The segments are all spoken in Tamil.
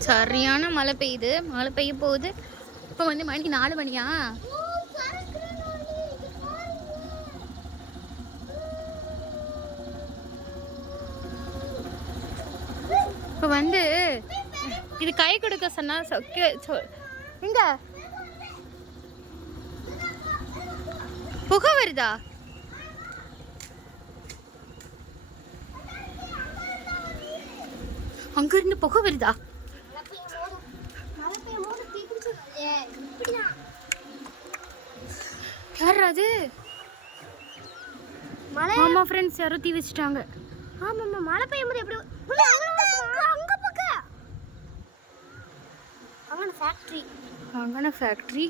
சரியான மழை பெய்யுது. மழை பெய்ய போகுது. இப்போ வந்து மணி நாலு மணியா. இங்க. இப்போ வந்து இது கை கொடுக்க சொன்னா சொ- கே- சொ- எங்க புகை வருதா அங்க இருந்து புகை வருதா மழை பெய்யும் போது மழை பெய்யும் போது தீ பிடிச்சிருக்காதே. இப்படிதான் யார் அது? மழை ஆமா ஃப்ரெண்ட்ஸ் யாரோ தீ வச்சுட்டாங்க. ஆமாம்மா மழை பெய்யும் போது எப்படி அங்க அங்க பக்கம் அங்க ஃபேக்டரி அங்கன ஃபேக்ட்ரி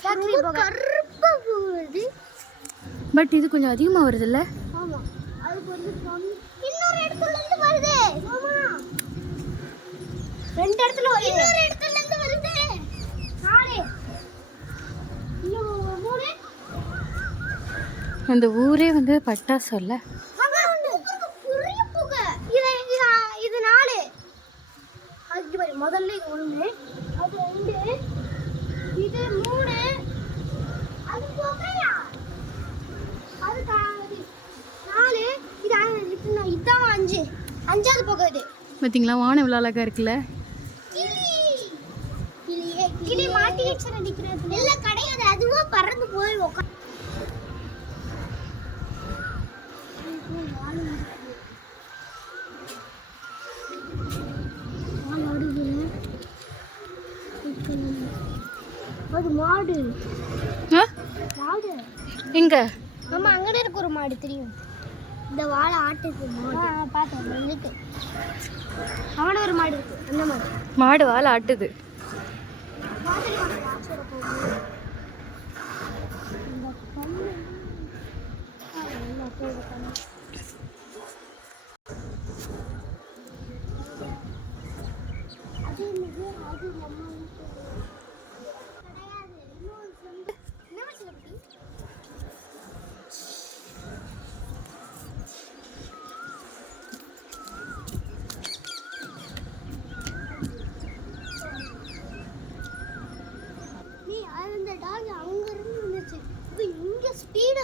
ஃபேக்டரி கருப்பா போகுது. பட் இது கொஞ்சம் அதிகமாக வருதுல்ல? ஆமா. அதுக்கு வந்து கம்மி இன்னொரு இடத்துல இருந்து வருது ஆமா ரெண்டு இடத்துல வருது இன்னொரு இடத்துல இருந்து வருது நாலு இன்னும் மூணு அந்த ஊரே வந்து பெரிய புகை. இது இது இது நாலு. முதல்ல இது ஒண்ணு அது ரெண்டு இது மூணு அது புகையா? அது நாலு இது அ- இது நான் இதான் அஞ்சு. அஞ்சாவது புகை இது. பார்த்தீங்களா வானம் இவ்வளோ அழகா இருக்குல்ல? கிளி. கிளியே கிளி. மாட்டி வச்சு நடிக்கிறது இல்ல கிடையாது. அதுவா பறந்து போய் உட்கா அது மாடு. மாடு எங்க? ஆமா அங்கட இருக்கு ஒரு மாடு தெரியும். இந்த வாழை ஆட்டுக்கு மாடு பார்த்தேன். இருக்கு. அவன ஒரு மாடு இருக்கு. அந்த மாடு. மாடு வால் ஆட்டுது மாதிரி மாடு ஆச்சோட போகுது இந்த கண்ணு ஆ, இல்ல, போகுது கண்ணு. அது என்னது? அது நம்ம வீட்டு கிடையாது. இன்னொரு friend. என்ன வச்சிருக்க குட்டி? நீ அந்த டாக் அங்க இருந்து வந்துச்சு இப்போ இங்க ஸ்பீடா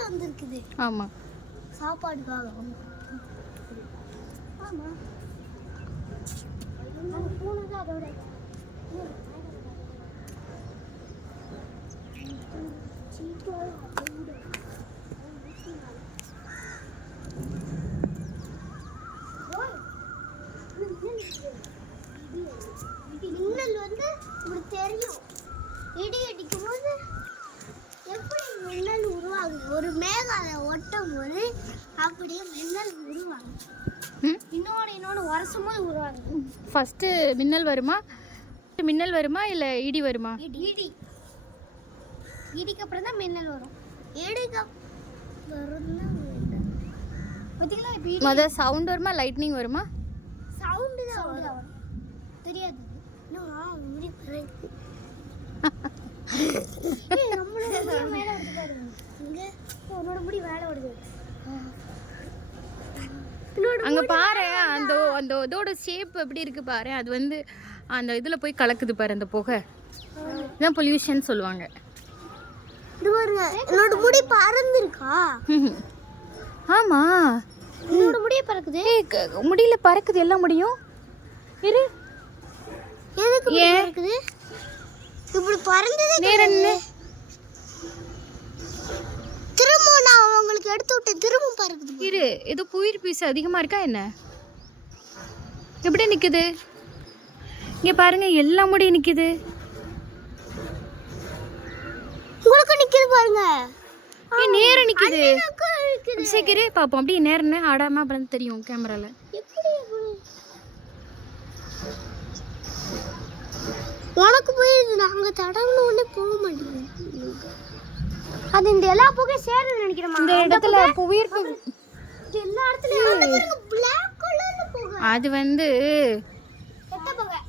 வந்திருக்குது ஆமா. சாப்பாடுக்காக. ஆமா. அது அதோட. மின்னல் வந்து உங்களுக்கு தெரியும் இடி அடிக்கும் போது எப்படி மின்னல் உருவாகுது. ஒரு அதை ஒட்டும் போது அப்படியே மின்னல் உருவாகுது இன்னொன்று இன்னொன்று உரசும் போது உருவாகுது ஃபஸ்ட்டு மின்னல் வருமா? மின்னல் வருமா இல்லை இடி வருமா? இடி. இடி. இடிக்கு அப்புறம் தான் மின்னல் வரும். இடிக்கு பார்த்தீங்களா இப்போ மொதல் சவுண்ட் வருமா லைட்னிங் வருமா? சவுண்டு தான் வரும். தெரியாது. அங்கே பாரு அந்த அந்த இதோட ஷேப் எப்படி இருக்கு பாரு அது வந்து அந்த இதில் போய் கலக்குது பாரு அந்த புகை. இதான் பொல்யூஷன் சொல்லுவாங்க. இது பாருங்க என்னோட முடி பறந்துருக்கா. ஆமா. என்னோட முடிய பறக்குது. முடியல பறக்குது எல்லாம் முடியும்? இரு. எதுக்கு? பறக்குது? இப்படி பறந்ததே நின்னு. திரும்ப நான் உங்களுக்கு எடுத்து விட்டேன் திரும்ப பறக்குது. இரு ஏதோ புயிர் பீஸ் அதிகமா இருக்கா என்ன? எப்படி நிக்குது? இங்க பாருங்க எல்லா முடியும் நிக்குது. உங்களுக்கு நிக்குது பாருங்க. ஏய், நேரா நிக்குது. அக்கா இருக்குது சீக்கிரே பாப்போம். அப்படியே நேரன்னு ஆடாம அப்புறம் தெரியும் எப்படி? உனக்கு போயிருது நாங்க தடவுன உடனே போக மாட்டேங்குது. அது இந்த எல்லா புகையும் சேருது நினைக்கிறேன் இந்த இடத்துல புவியீர்ப்பு எல்லா இடத்துலயும் அது வந்து கெட்ட புகை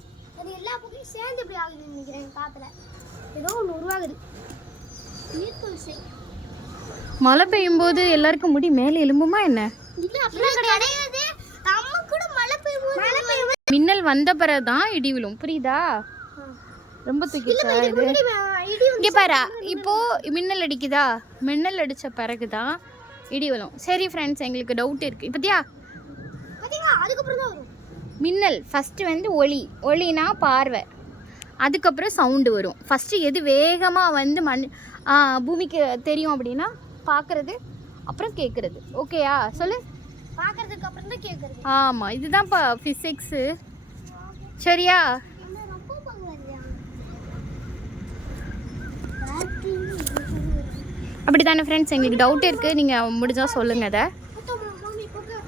அது எல்லா புகையும் சேர்ந்து இப்படி ஆகுதுன்னு நினைக்கிறேன் காத்துல. ஏதோ ஒன்று உருவாகுது. ஈர்ப்பு விசை. மழை பெய்யும் போது எல்லாருக்கும் முடி மேலே எலும்புமா என்ன? இல்ல அப்படிலாம் கிடையாது. நம்ம கூட மழை மழை பெய்யும் போது மின்னல் வந்த பிறகு தான் இடி விழும். புரியுதா? ரொம்ப தூக்கிச்சா இது? இங்கே பாரு இப்போ மின்னல் அடிக்குதா? மின்னல் அடித்த பிறகு தான் இடி விழும். சரி ஃப்ரெண்ட்ஸ் எங்களுக்கு டவுட் இருக்குது இப்போத்தியா அதுக்கப்புறம் தான் வரும். மின்னல் ஃபஸ்ட்டு வந்து ஒளி. ஒளினா பார்வை. அதுக்கப்புறம் சவுண்டு வரும். ஃபஸ்ட்டு எது வேகமாக வந்து மண் பூமிக்கு தெரியும் அப்படின்னா பார்க்குறது அப்புறம் கேட்குறது. ஓகேயா சொல்லு. பாக்குறதுக்கு அப்புறம் தான் கேக்குறது ஆமாம் இதுதான்ப்பா ஃபிசிக்ஸு சரியா? அப்படி தானே ஃப்ரெண்ட்ஸ் எங்களுக்கு டவுட் இருக்குது நீங்கள் முடிஞ்சால் சொல்லுங்கள் அதை